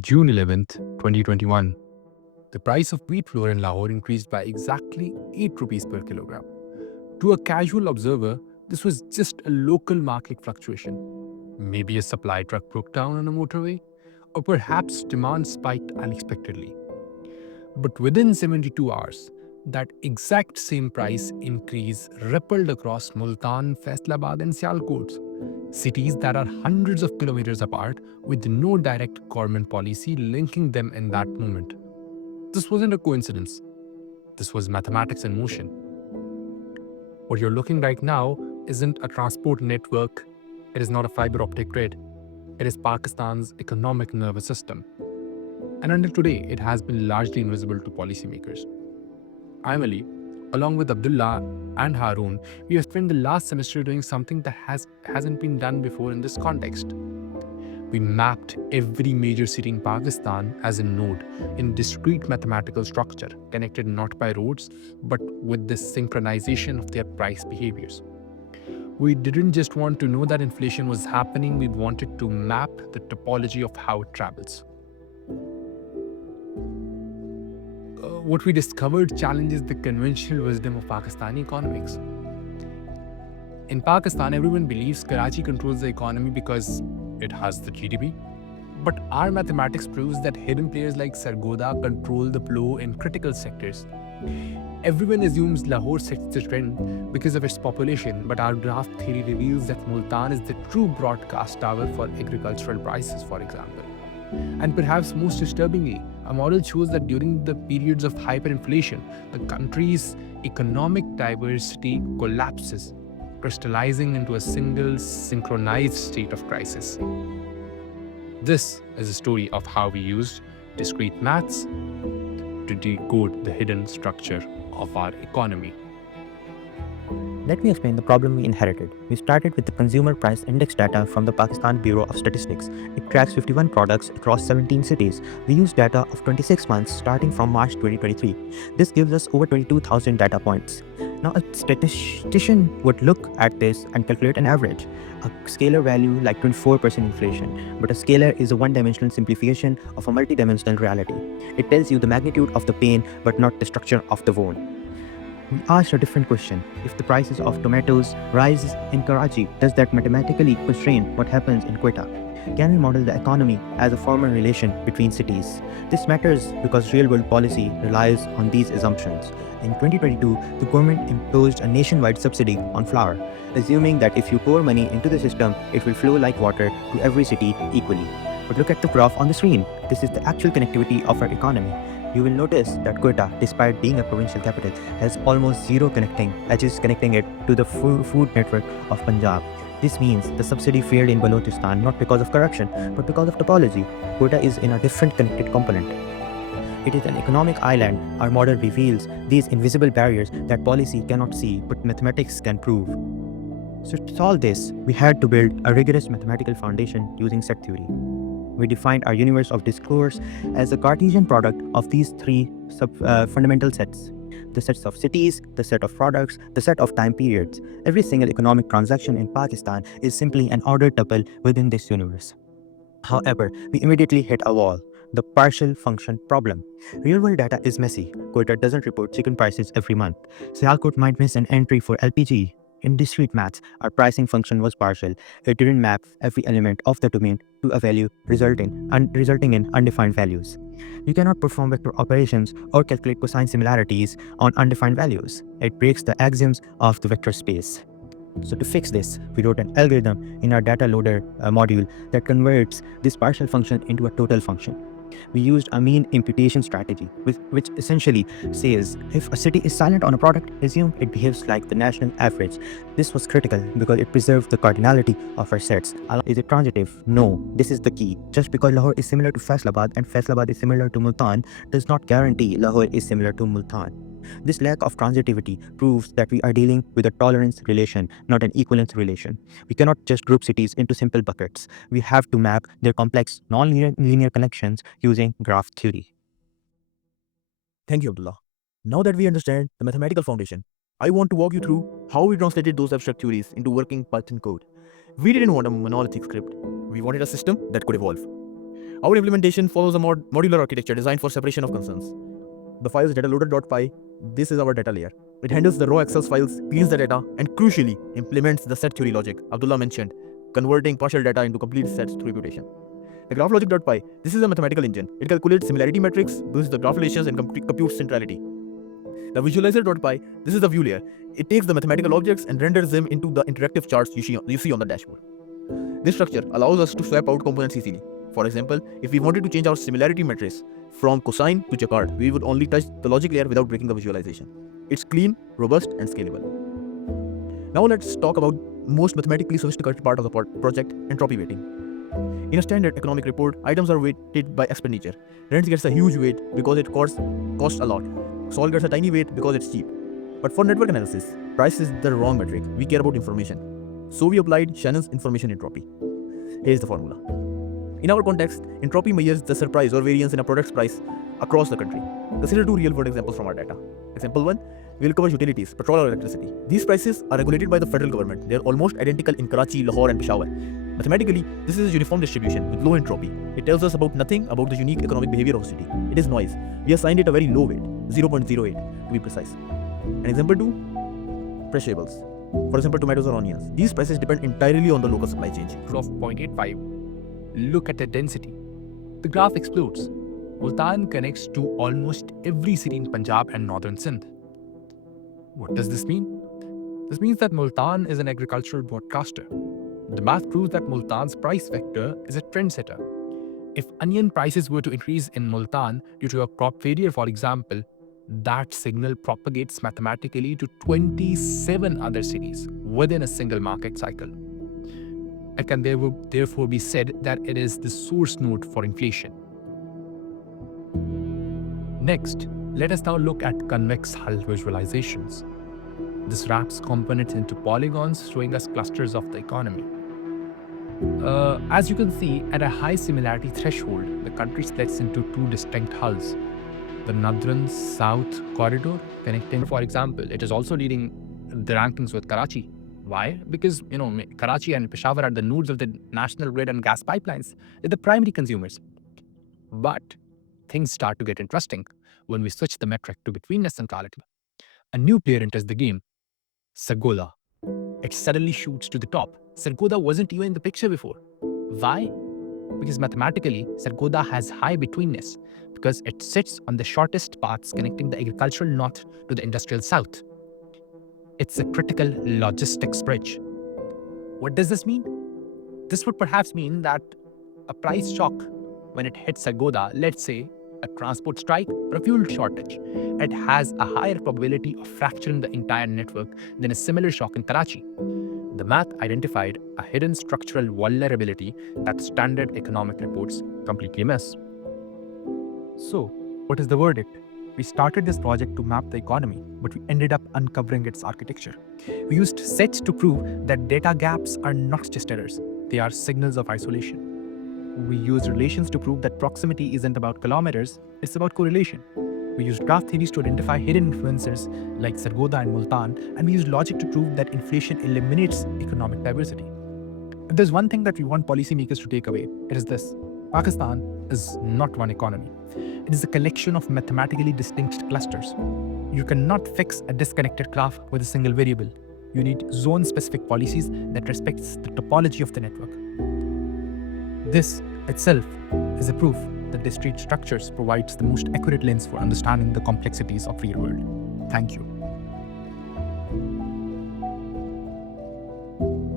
June 11th, 2021. The price of wheat flour in Lahore increased by exactly 8 rupees per kilogram. To a casual observer, this was just a local market fluctuation. Maybe a supply truck broke down on a motorway, or perhaps demand spiked unexpectedly. But within 72 hours, that exact same price increase rippled across Multan, Faisalabad, and Sialkot, cities that are hundreds of kilometers apart with no direct government policy linking them in that moment. This wasn't a coincidence. This was mathematics in motion. What you're looking right now isn't a transport network, it is not a fiber optic grid. It is Pakistan's economic nervous system. And until today, it has been largely invisible to policymakers. I'm Ali. Along with Abdullah and Haroon, we have spent the last semester doing something that hasn't been done before in this context. We mapped every major city in Pakistan as a node in discrete mathematical structure, connected not by roads, but with the synchronization of their price behaviors. We didn't just want to know that inflation was happening, we wanted to map the topology of how it travels. What we discovered challenges the conventional wisdom of Pakistani economics. In Pakistan, everyone believes Karachi controls the economy because it has the GDP. But our mathematics proves that hidden players like Sargodha control the flow in critical sectors. Everyone assumes Lahore sets the trend because of its population, but our graph theory reveals that Multan is the true broadcast tower for agricultural prices, for example. And perhaps most disturbingly, a model shows that during the periods of hyperinflation, the country's economic diversity collapses, crystallizing into a single synchronized state of crisis. This is a story of how we used discrete maths to decode the hidden structure of our economy. Let me explain the problem we inherited. We started with the Consumer Price Index data from the Pakistan Bureau of Statistics. It tracks 51 products across 17 cities. We used data of 26 months starting from March 2023. This gives us over 22,000 data points. Now, a statistician would look at this and calculate an average, a scalar value like 24% inflation. But a scalar is a one-dimensional simplification of a multi-dimensional reality. It tells you the magnitude of the pain, but not the structure of the wound. We asked a different question. If the prices of tomatoes rise in Karachi, does that mathematically constrain what happens in Quetta? Can we model the economy as a formal relation between cities? This matters because real-world policy relies on these assumptions. In 2022, the government imposed a nationwide subsidy on flour, assuming that if you pour money into the system, it will flow like water to every city equally. But look at the graph on the screen. This is the actual connectivity of our economy. You will notice that Quetta, despite being a provincial capital, has almost zero connecting edges connecting it to the food network of Punjab. This means the subsidy failed in Balochistan not because of corruption, but because of topology. Quetta is in a different connected component. It is an economic island. Our model reveals these invisible barriers that policy cannot see, but mathematics can prove. So to solve this, we had to build a rigorous mathematical foundation using set theory. We defined our universe of discourse as a Cartesian product of these three fundamental sets. The sets of cities, the set of products, the set of time periods. Every single economic transaction in Pakistan is simply an ordered tuple within this universe. However, we immediately hit a wall. The partial function problem. Real-world data is messy. Quetta doesn't report chicken prices every month. Sialkot might miss an entry for LPG. In discrete maths, our pricing function was partial. It didn't map every element of the domain to a value, resulting in undefined values. You cannot perform vector operations or calculate cosine similarities on undefined values. It breaks the axioms of the vector space. So to fix this, we wrote an algorithm in our data loader module that converts this partial function into a total function. We used a mean imputation strategy, which essentially says if a city is silent on a product, assume it behaves like the national average. This was critical because it preserved the cardinality of our sets. Is it transitive? No. This is the key. Just because Lahore is similar to Faisalabad and Faisalabad is similar to Multan does not guarantee Lahore is similar to Multan. This lack of transitivity proves that we are dealing with a tolerance relation, not an equivalence relation. We cannot just group cities into simple buckets. We have to map their complex non-linear connections using graph theory. Thank you, Abdullah. Now that we understand the mathematical foundation, I want to walk you through how we translated those abstract theories into working Python code. We didn't want a monolithic script. We wanted a system that could evolve. Our implementation follows a modular architecture designed for separation of concerns. The file is dataloader.py. This is our data layer. It handles the raw Excel files, cleans the data, and crucially implements the set theory logic Abdullah mentioned, converting partial data into complete sets through imputation. The graphlogic.py, this is a mathematical engine. It calculates similarity metrics, builds the graph relations, and computes centrality. The visualizer.py, this is the view layer. It takes the mathematical objects and renders them into the interactive charts you see on the dashboard. This structure allows us to swap out components easily. For example, if we wanted to change our similarity matrix from cosine to checkered, we would only touch the logic layer without breaking the visualization. It's clean, robust, and scalable. Now let's talk about most mathematically sophisticated part of the project, entropy weighting. In a standard economic report, items are weighted by expenditure. Rent gets a huge weight because it costs a lot. Salt gets a tiny weight because it's cheap. But for network analysis, price is the wrong metric. We care about information. So we applied Shannon's information entropy. Here's the formula. In our context, entropy measures the surprise or variance in a product's price across the country. Consider two real-world examples from our data. Example 1, we will cover utilities, petrol or electricity. These prices are regulated by the federal government. They are almost identical in Karachi, Lahore, and Peshawar. Mathematically, this is a uniform distribution with low entropy. It tells us nothing about the unique economic behavior of a city. It is noise. We assigned it a very low weight, 0.08 to be precise. And example 2, perishables. For example, tomatoes or onions. These prices depend entirely on the local supply chain. Of 0.85. Look at the density. The graph explodes. Multan connects to almost every city in Punjab and northern Sindh. What does this mean? This means that Multan is an agricultural broadcaster. The math proves that Multan's price vector is a trendsetter. If onion prices were to increase in Multan due to a crop failure, for example, that signal propagates mathematically to 27 other cities within a single market cycle. It can therefore be said that it is the source node for inflation. Next, let us now look at convex hull visualizations. This wraps components into polygons, showing us clusters of the economy. As you can see, at a high similarity threshold, the country splits into two distinct hulls. The northern-south corridor connecting, for example, it is also leading the rankings with Karachi. Why? Because, Karachi and Peshawar are the nodes of the national grid and gas pipelines. They're the primary consumers. But things start to get interesting when we switch the metric to betweenness centrality. A new player enters the game, Sargodha. It suddenly shoots to the top. Sargodha wasn't even in the picture before. Why? Because mathematically, Sargodha has high betweenness because it sits on the shortest paths connecting the agricultural north to the industrial south. It's a critical logistics bridge. What does this mean? This would perhaps mean that a price shock when it hits Sargodha, let's say a transport strike or a fuel shortage, it has a higher probability of fracturing the entire network than a similar shock in Karachi. The math identified a hidden structural vulnerability that standard economic reports completely miss. So, what is the verdict? We started this project to map the economy, but we ended up uncovering its architecture. We used sets to prove that data gaps are not just errors, they are signals of isolation. We used relations to prove that proximity isn't about kilometers, it's about correlation. We used graph theories to identify hidden influencers like Sargodha and Multan, and we used logic to prove that inflation eliminates economic diversity. If there's one thing that we want policymakers to take away, it is this. Pakistan is not one economy. It is a collection of mathematically distinct clusters. You cannot fix a disconnected graph with a single variable. You need zone-specific policies that respects the topology of the network. This itself is a proof that discrete structures provides the most accurate lens for understanding the complexities of real world. Thank you.